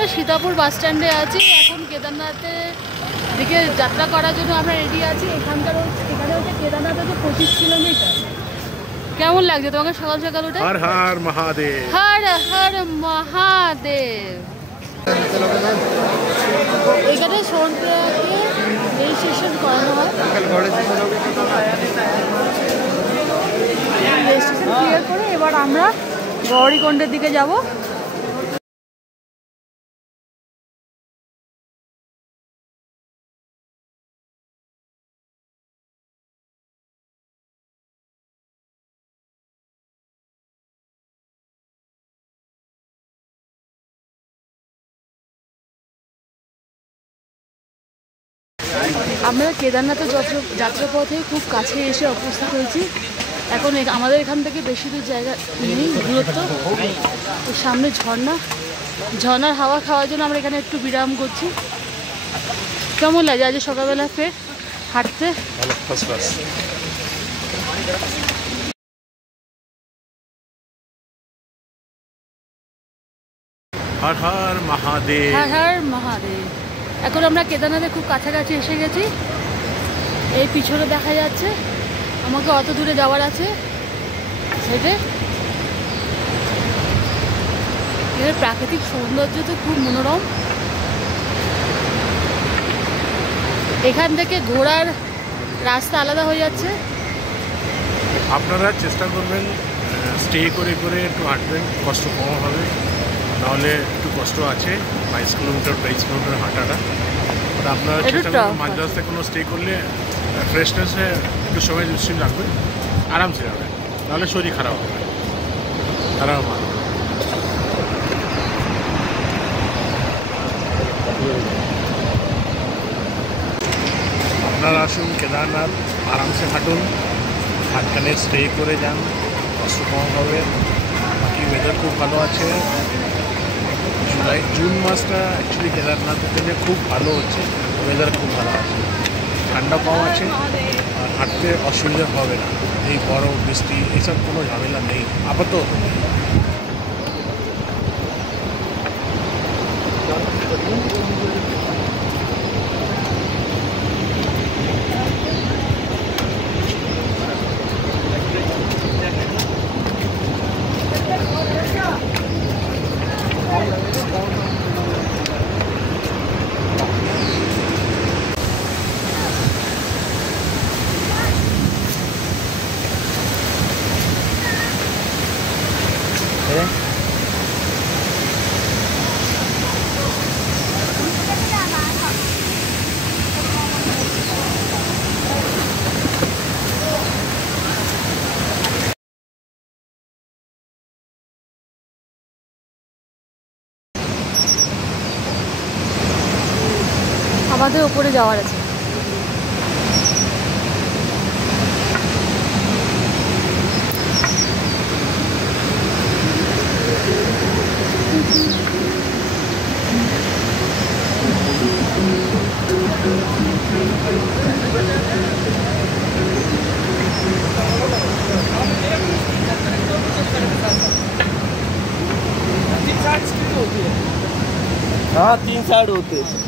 আমরা সীতাপুর বাস স্ট্যান্ডে আছি। এখন কেদারনাথের দিকে যাত্রা করার জন্য আমরা রেডি আছি। এখানে হচ্ছে কেদারনাথ হচ্ছে 25 কিলোমিটার। কেমন লাগছে তোমাকে সকাল সকাল উঠে? হর হর মহাদেব, হর হর মহাদেব। এখানে সোনপ্রয়াগে রেজিস্ট্রেশন করানো হয়। রেজিস্ট্রেশন ক্লিয়ার করে এবার আমরা গৌরীকুণ্ডের দিকে যাব। আমরা কেদারনাথের যাত্রাপথে খুব কাছে এসে উপস্থিত হয়েছি। এখন আমাদের এখান থেকে বেশি দূর জায়গা নেই, দূরত্ব। সামনে ঝর্ণার হাওয়া খাওয়ার জন্য আমরা এখানে একটু বিরাম করছি। কেমন লাগে আজ সকালবেলা ফের হাঁটতে? হর হর মহাদেব, হর হর মহাদেব। এখন আমরা কেদারনাথের খুব কাছাকাছি এসে গেছি। এই পিছনে দেখা যাচ্ছে, আমাকে অত দূরে যাওয়ার আছে। সেটা এর প্রাকৃতিক সৌন্দর্য তো খুব মনোরম। এখান থেকে ঘোড়ার রাস্তা আলাদা হয়ে যাচ্ছে। আপনারা চেষ্টা করবেন স্টে করে করে একটু হাঁটবেন, কষ্ট কম হবে। নাহলে একটু কষ্ট আছে, 22 কিলোমিটার হাঁটাটা। আপনারা চেষ্টা করবেন মাঝ রাস্তায় কোনো স্টে করলে ফ্রেশনেসে একটু সময় নিশ্চয়ই লাগবে, আরামসে যাবে, নাহলে শরীর খারাপ হবে। আপনারা আসুন কেদারনাথ, আরামসে হাঁটুন, মাঝখানে স্টে করে যান, কষ্ট কম হবে। বাকি ওয়েদার খুব ভালো আছে। জুন মাসটা অ্যাকচুয়ালি কেদারনাথের জন্য খুব ভালো হচ্ছে, ওয়েদার খুব ভালো আছে, ঠান্ডা কম আছে, আর হাঁটতে অসুবিধা হবে না। এই বরফ বৃষ্টি এইসব কোনো ঝামেলা নেই আপাতত। আমাদের উপরে যাওয়ার আছে। हाँ 3 साइड होते हैं।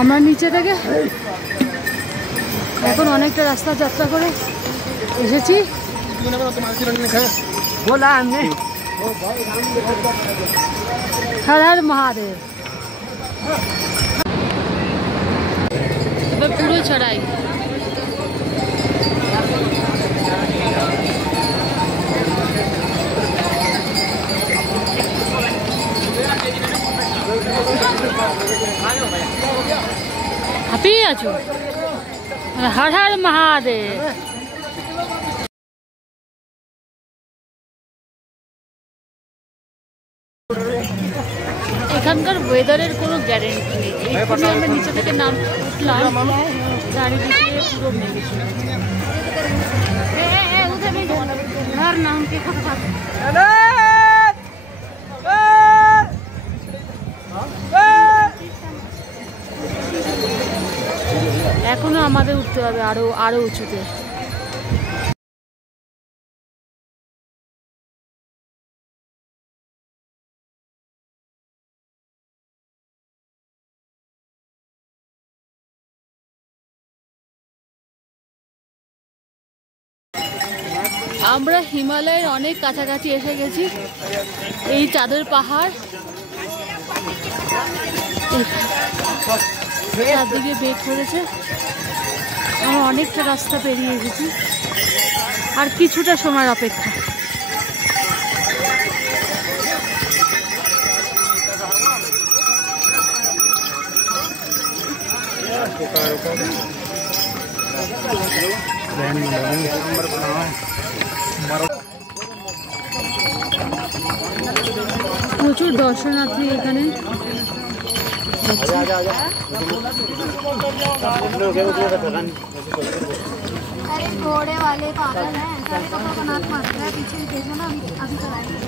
আমরা নিচে থেকে এখন অনেকটা রাস্তা যাত্রা করে এসেছি। হর হর মহাদেব। এবার পুরো চড়াই। হাঁপিয়ে আছো? হর হর মহাদেব। এখানকার ওয়েদারের কোনো গ্যারেন্টি নেই। এইখানে আমরা নিচে থেকে নাম উঠলাম, চারিদিকে পুরো মেঘ। নাম কে কথা এখনো আমাদের উঠতে হবে আরো উঁচুতে। আমরা হিমালয়ের অনেক কাছাকাছি এসে গেছি। এই চাদর পাহাড়, চারদিকে বেগ করেছে। আমরা অনেকটা রাস্তা পেরিয়ে এসেছি, আর কিছুটা সময়ের অপেক্ষা। প্রচুর দর্শনার্থী এখানে। अरे घोड़े वाले पागल हैं, सारे कपड़ों का नाक मारता है पीछे देखो ना, अभी कराएंगे।